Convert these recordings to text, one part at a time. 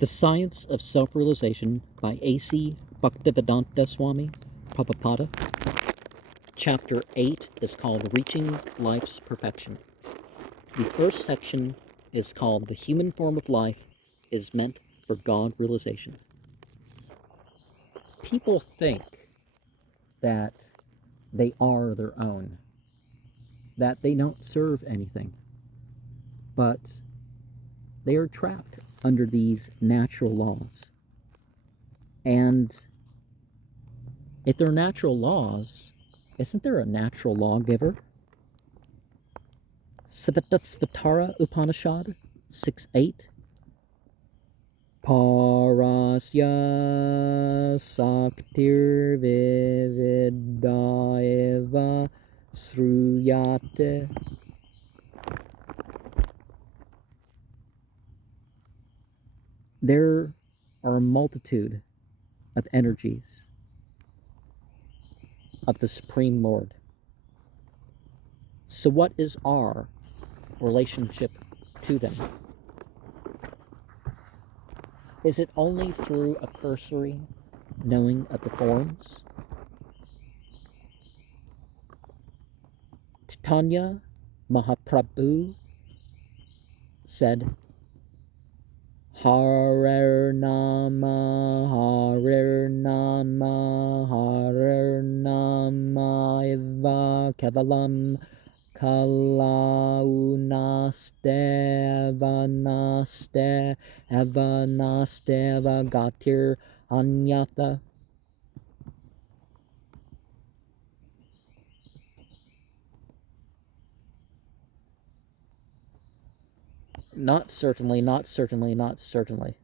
The Science of Self-Realization by A.C. Bhaktivedanta Swami Prabhupada. Chapter 8 is called Reaching Life's Perfection. The first section is called The Human Form of Life is Meant for God Realization. People think that they are their own, that they don't serve anything, but they are trapped under these natural laws. And if they're natural laws, isn't there a natural lawgiver? Svatara Upanishad 6.8. Parasya saktir vividaeva sruyate. There are a multitude of energies of the Supreme Lord. So what is our relationship to them? Is it only through a cursory knowing of the forms? Chaitanya Mahaprabhu said, Harer Nama, Harer Nama, Harer Nama Eva Kevalam Kalaunaste Evanaste Evanaste Vagatir Anyata. Not certainly, not certainly, not certainly.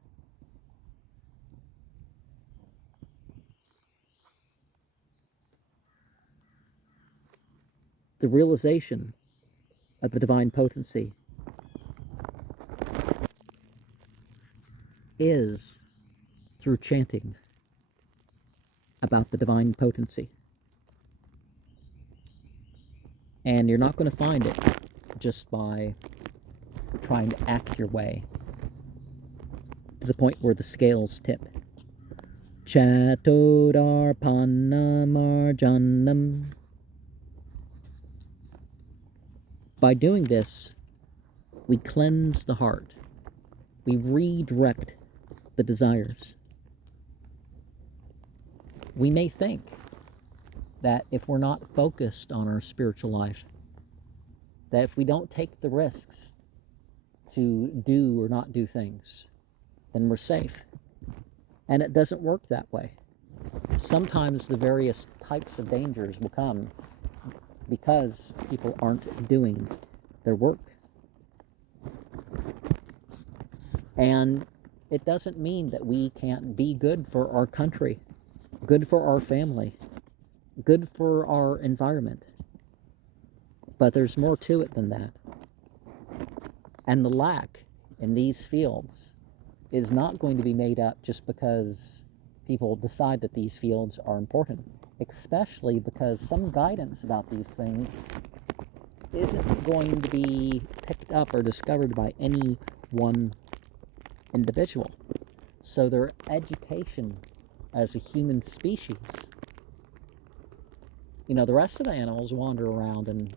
The realization of the divine potency is through chanting about the divine potency. And you're not going to find it just by trying to act your way to the point where the scales tip. Chatodarpanamarjanam. By doing this, we cleanse the heart. We redirect the desires. We may think that if we're not focused on our spiritual life, that if we don't take the risks to do or not do things, then we're safe. And it doesn't work that way. Sometimes the various types of dangers will come because people aren't doing their work. And it doesn't mean that we can't be good for our country, good for our family, good for our environment. But there's more to it than that. And the lack in these fields is not going to be made up just because people decide that these fields are important, especially because some guidance about these things isn't going to be picked up or discovered by any one individual. So their education as a human species, the rest of the animals wander around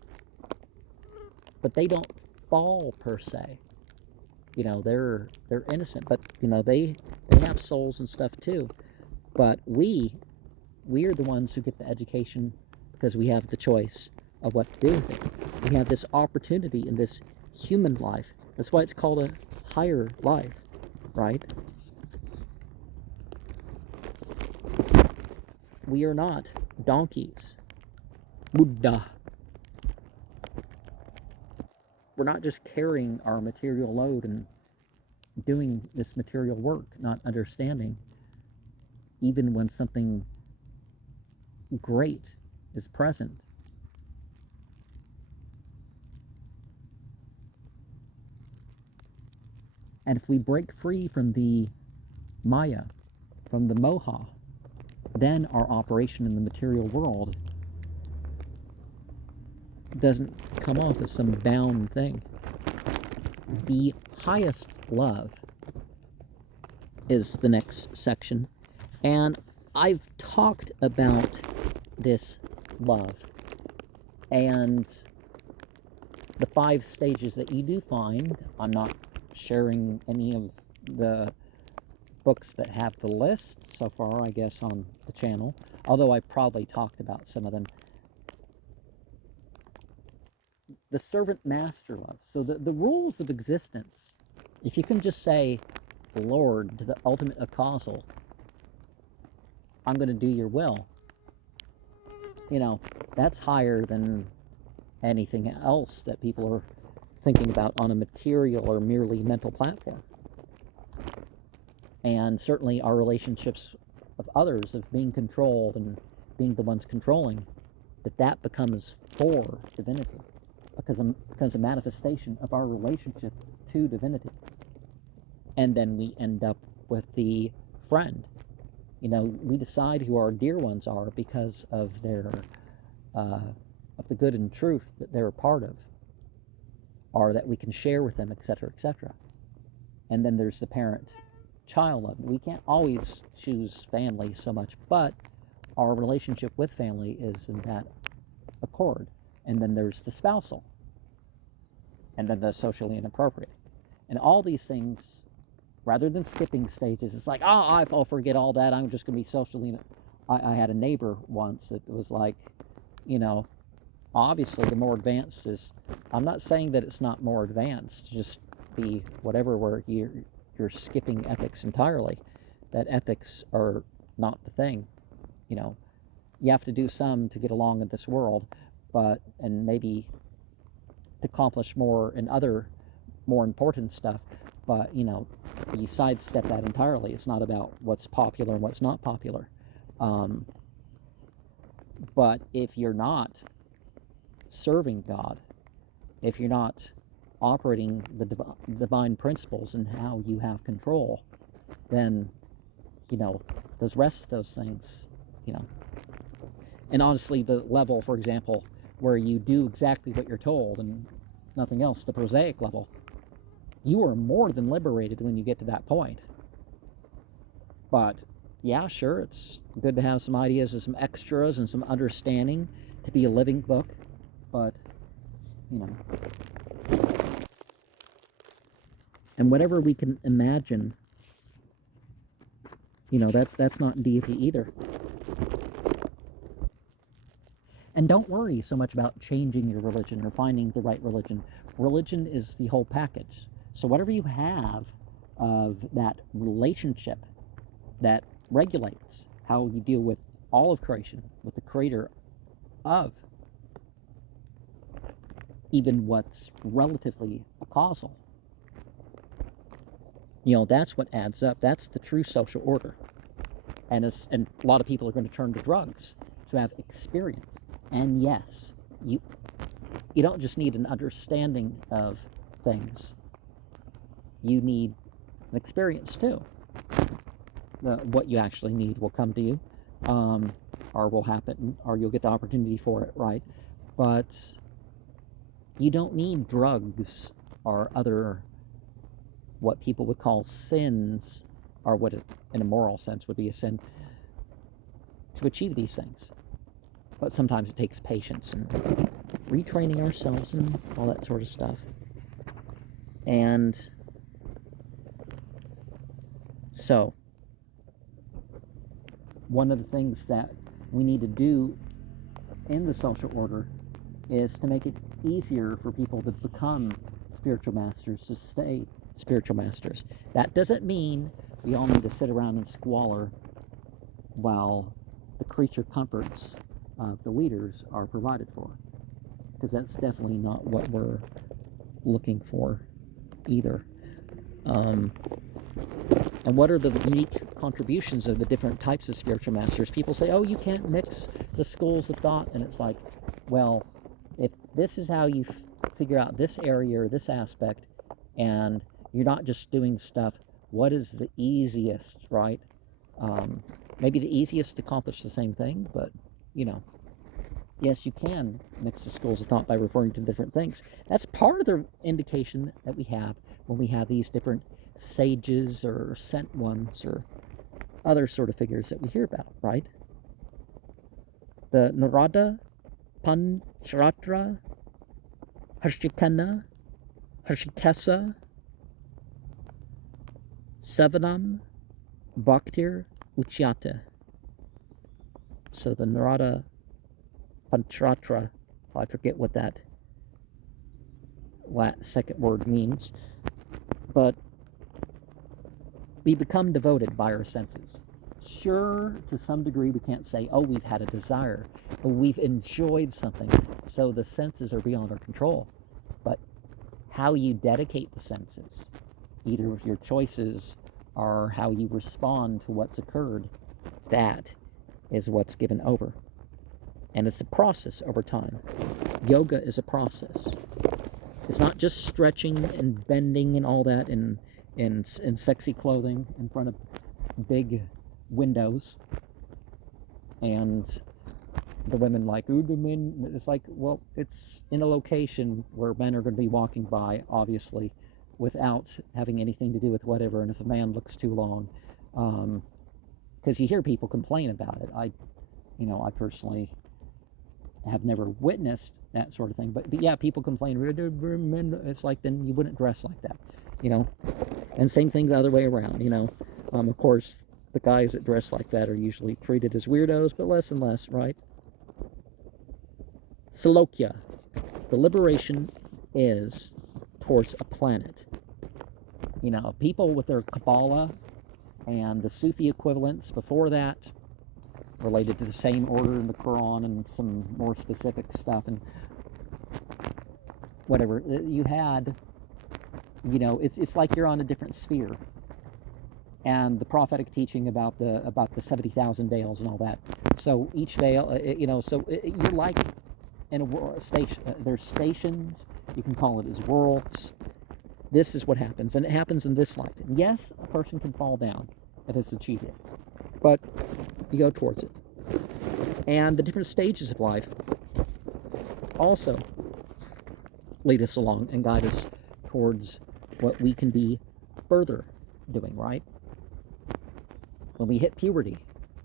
but they don't fall per se. They're innocent, but they have souls and stuff too. But we are the ones who get the education because we have the choice of what to do with it. We have this opportunity in this human life. That's why it's called a higher life, right? We are not donkeys. Buddha. We're not just carrying our material load and doing this material work, not understanding even when something great is present. And if we break free from the Maya, from the Moha, then our operation in the material world doesn't come off as some bound thing. The highest love is the next section. And I've talked about this love and the 5 stages that you do find. I'm not sharing any of the books that have the list so far, I guess, on the channel, although I probably talked about some of them. The servant master love. So the rules of existence, if you can just say Lord to the ultimate causal, I'm going to do your will, that's higher than anything else that people are thinking about on a material or merely mental platform. And certainly our relationships of others, of being controlled and being the ones controlling, that becomes for divinity, because it becomes a manifestation of our relationship to divinity. And then we end up with the friend. We decide who our dear ones are because of their of the good and truth that they're a part of, or that we can share with them, etc., etc. And then there's the parent-child love. We can't always choose family so much, but our relationship with family is in that accord. And then there's the spousal, and then the socially inappropriate. And all these things, rather than skipping stages, it's like, I'll forget all that, I'm just going to be socially... I had a neighbor once that was like, obviously the more advanced is... I'm not saying that it's not more advanced, just be whatever, where you're skipping ethics entirely, that ethics are not the thing. You have to do some to get along in this world, and maybe to accomplish more in other more important stuff, but you sidestep that entirely. It's not about what's popular and what's not popular. But if you're not serving God, if you're not operating the divine principles and how you have control, then those rest of those things, and honestly, the level, for example, where you do exactly what you're told and nothing else, the prosaic level, you are more than liberated when you get to that point. But yeah, sure, it's good to have some ideas and some extras and some understanding to be a living book, but and whatever we can imagine, that's not deity either. And don't worry so much about changing your religion or finding the right religion. Religion is the whole package. So whatever you have of that relationship that regulates how you deal with all of creation, with the creator of even what's relatively causal, that's what adds up. That's the true social order. And a lot of people are going to turn to drugs to have experience. And yes, you don't just need an understanding of things. You need an experience too. What you actually need will come to you, or will happen, or you'll get the opportunity for it, right? But you don't need drugs or other, what people would call sins, or what in a moral sense would be a sin, to achieve these things. But sometimes it takes patience and retraining ourselves and all that sort of stuff. And so, one of the things that we need to do in the social order is to make it easier for people to become spiritual masters, to stay spiritual masters. That doesn't mean we all need to sit around and squalor while the creature comforts of the leaders are provided for, because that's definitely not what we're looking for either. And what are the unique contributions of the different types of spiritual masters? People say, you can't mix the schools of thought, and it's like, well, if this is how you figure out this area or this aspect, and you're not just doing stuff, what is the easiest, right? Maybe the easiest to accomplish the same thing, but yes, you can mix the schools of thought by referring to different things. That's part of the indication that we have when we have these different sages or sent ones or other sort of figures that we hear about, right? The Narada, Pancharatra, Harshikana, Harshikesa, Savanam, Bhaktir, Uchyata. So the Narada, Pancharatra, I forget what that second word means, but we become devoted by our senses. Sure, to some degree we can't say, oh, we've had a desire, but we've enjoyed something, so the senses are beyond our control. But how you dedicate the senses, either of your choices or how you respond to what's occurred, that is what's given over. And it's a process over time. Yoga is a process. It's not just stretching and bending and all that in sexy clothing in front of big windows. And the women like, ooh, the men. It's like, well, it's in a location where men are going to be walking by, obviously, without having anything to do with whatever. And if a man looks too long, because you hear people complain about it. I personally have never witnessed that sort of thing, but yeah, people complain. It's like, then you wouldn't dress like that, and same thing the other way around. Of course, the guys that dress like that are usually treated as weirdos, but less and less, right? Salokya, the liberation is towards a planet. People with their Kabbalah and the Sufi equivalents before that, related to the same order in the Quran and some more specific stuff and whatever you had, it's like you're on a different sphere. And the prophetic teaching about the 70,000 veils and all that. So each veil, you're like in a world station. There's stations. You can call it as worlds. This is what happens, and it happens in this life. And yes, a person can fall down that has achieved it, but you go towards it. And the different stages of life also lead us along and guide us towards what we can be further doing, right? When we hit puberty,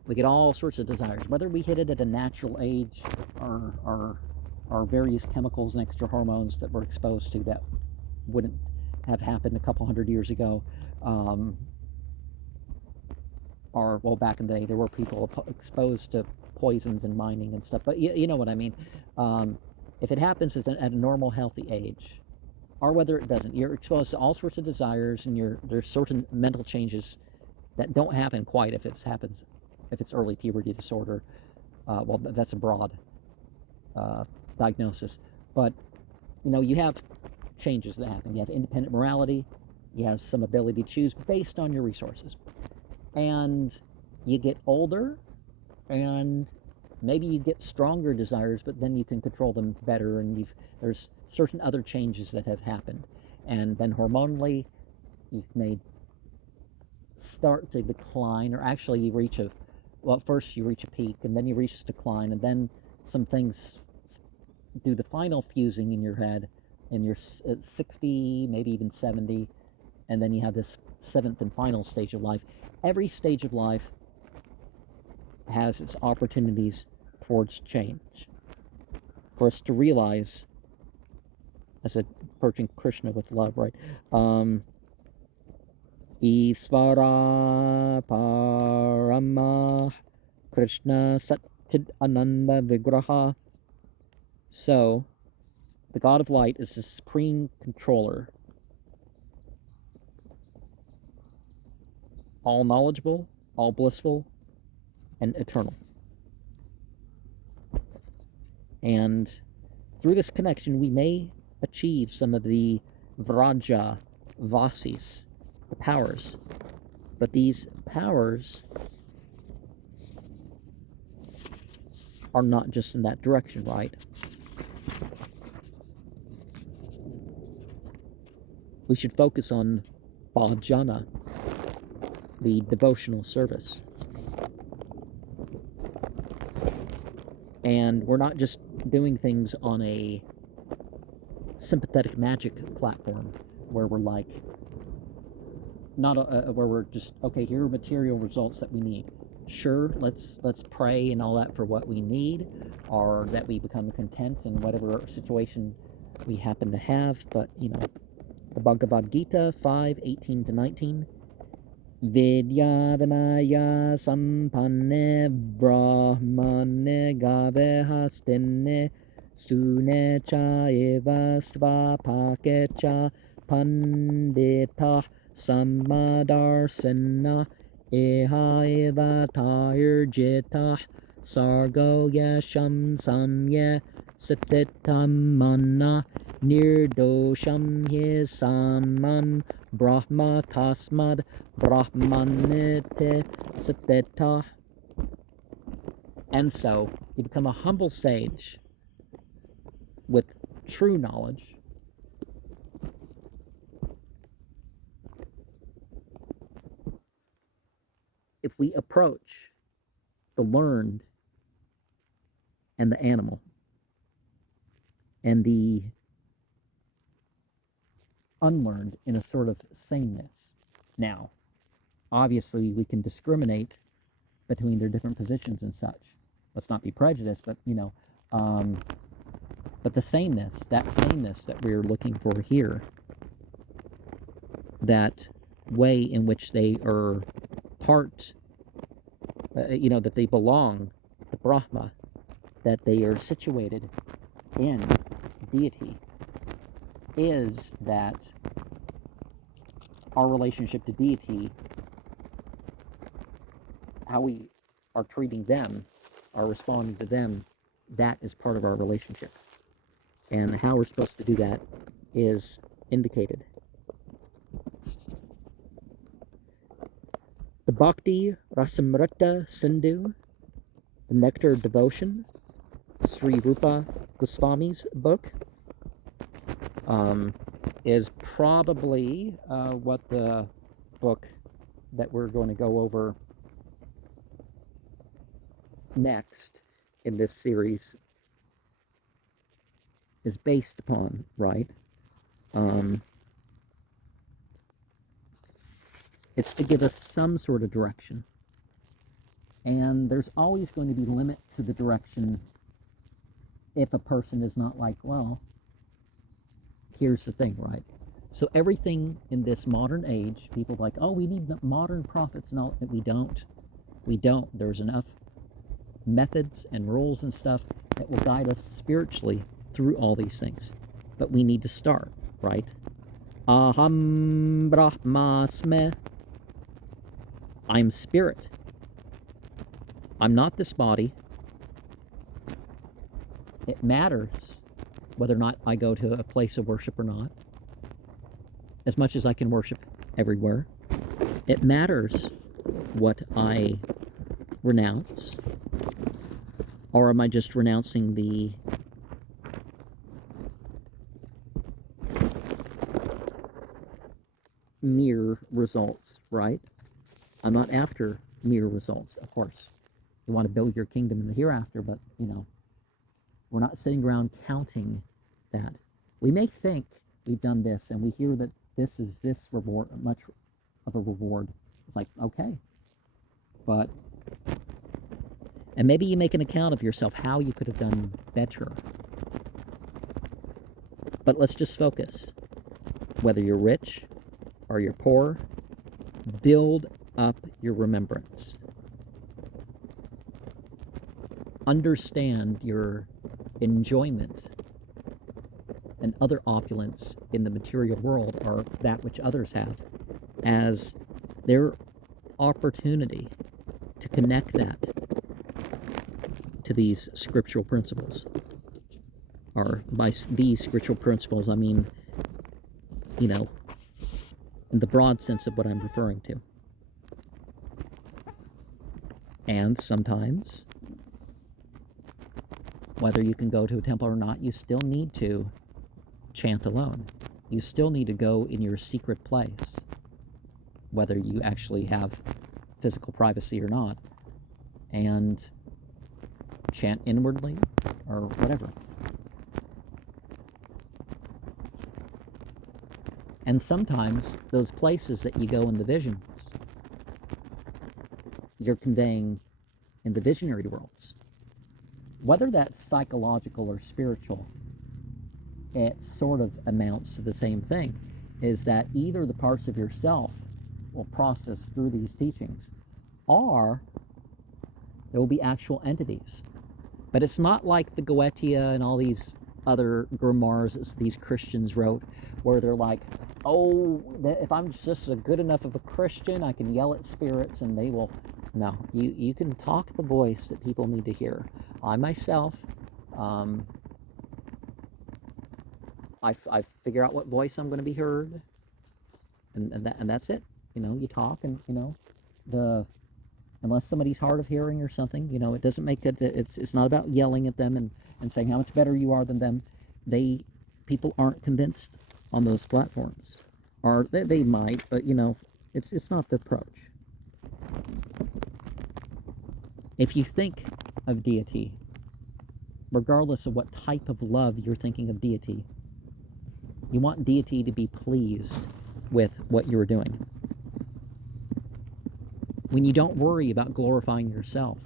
we get all sorts of desires, whether we hit it at a natural age or various chemicals and extra hormones that we're exposed to that wouldn't have happened a couple hundred years ago. Back in the day, there were people exposed to poisons and mining and stuff, but you know what I mean. If it happens at a normal, healthy age, or whether it doesn't, you're exposed to all sorts of desires, and there's certain mental changes that don't happen quite if it's early puberty disorder. That's a broad diagnosis, but you have changes that happen. You have independent morality, you have some ability to choose based on your resources. And you get older, and maybe you get stronger desires, but then you can control them better, and there's certain other changes that have happened. And then hormonally, you may start to decline, or actually you reach first you reach a peak, and then you reach a decline, and then some things do the final fusing in your head, and you're at 60, maybe even 70, and then you have this seventh and final stage of life. Every stage of life has its opportunities towards change. For us to realize, as approaching Krishna with love, right? Isvara Parama Krishna Satchid Ananda Vigraha. So, the God of Light is the supreme controller, all knowledgeable, all blissful, and eternal. And through this connection, we may achieve some of the Vraja Vasis, the powers. But these powers are not just in that direction, right? We should focus on bhajana, the devotional service. And we're not just doing things on a sympathetic magic platform where we're like not where we're just, okay, here are material results that we need. Sure, let's pray and all that for what we need, or that we become content in whatever situation we happen to have. But the Bhagavad Gita 5:18-19. Vidya vinaya sampanne brahmane gavehastine sune cha eva svapake cha pandita samadarsena eha eva tairjita sargo yasham samye satitamana nirdosham ye saman brahma tasmad brahmanite sateta. And so you become a humble sage with true knowledge, if we approach the learned and the animal and the unlearned in a sort of sameness. Now, obviously, we can discriminate between their different positions and such. Let's not be prejudiced, but but the sameness, that we're looking for here, that way in which they are part, that they belong to Brahma, that they are situated in deity, is that our relationship to deity, how we are treating them, are responding to them, that is part of our relationship. And how we're supposed to do that is indicated. The Bhakti Rasamrita Sindhu, the Nectar of Devotion, Sri Rupa Goswami's book, is probably what the book that we're going to go over next in this series is based upon, right? It's to give us some sort of direction. And there's always going to be limit to the direction if a person is not like, well, here's the thing, right? So everything in this modern age, people are like, oh, we need modern prophets and all. We don't. There's enough methods and rules and stuff that will guide us spiritually through all these things. But we need to start, right? Aham Brahmasme. I'm spirit. I'm not this body. It matters whether or not I go to a place of worship or not, as much as I can worship everywhere. It matters what I renounce, or am I just renouncing the mere results, right? I'm not after mere results, of course. You want to build your kingdom in the hereafter, but, we're not sitting around counting that. We may think we've done this, and we hear that this is this reward, much of a reward. It's like, okay. But, and maybe you make an account of yourself, how you could have done better. But let's just focus. Whether you're rich or you're poor, build up your remembrance. Understand your enjoyment and other opulence in the material world, or that which others have, as their opportunity to connect that to these scriptural principles. Or by these scriptural principles, I mean, in the broad sense of what I'm referring to. And sometimes, whether you can go to a temple or not, you still need to chant alone. You still need to go in your secret place, whether you actually have physical privacy or not, and chant inwardly or whatever. And sometimes those places that you go in the visions, you're conveying in the visionary worlds. Whether that's psychological or spiritual, it sort of amounts to the same thing, is that either the parts of yourself will process through these teachings, or there will be actual entities. But it's not like the Goetia and all these other grimoires that these Christians wrote, where they're like, oh, if I'm just a good enough of a Christian, I can yell at spirits and they will. No, you can talk the voice that people need to hear. I myself, I figure out what voice I'm going to be heard, and that's it. You talk, and unless somebody's hard of hearing or something, it doesn't make it. It's not about yelling at them and saying how much better you are than them. People aren't convinced on those platforms, or they might, but it's not the approach. If you think of deity, regardless of what type of love you're thinking of deity, you want deity to be pleased with what you're doing. When you don't worry about glorifying yourself,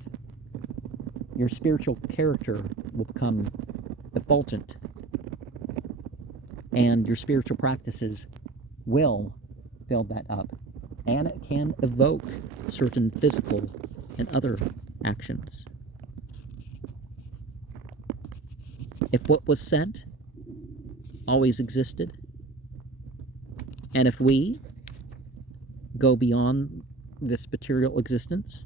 your spiritual character will become effulgent, and your spiritual practices will build that up, and it can evoke certain physical and other actions. If what was sent always existed, and if we go beyond this material existence,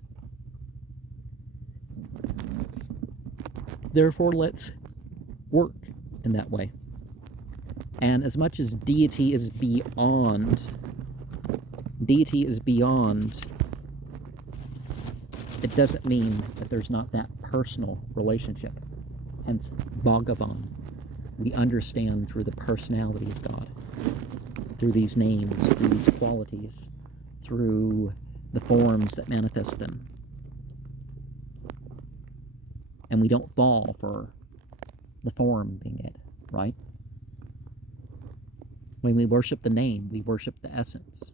therefore let's work in that way. And as much as deity is beyond, it doesn't mean that there's not that personal relationship. Hence, Bhagavan. We understand through the personality of God, through these names, through these qualities, through the forms that manifest them. And we don't fall for the form being it, right? When we worship the name, we worship the essence.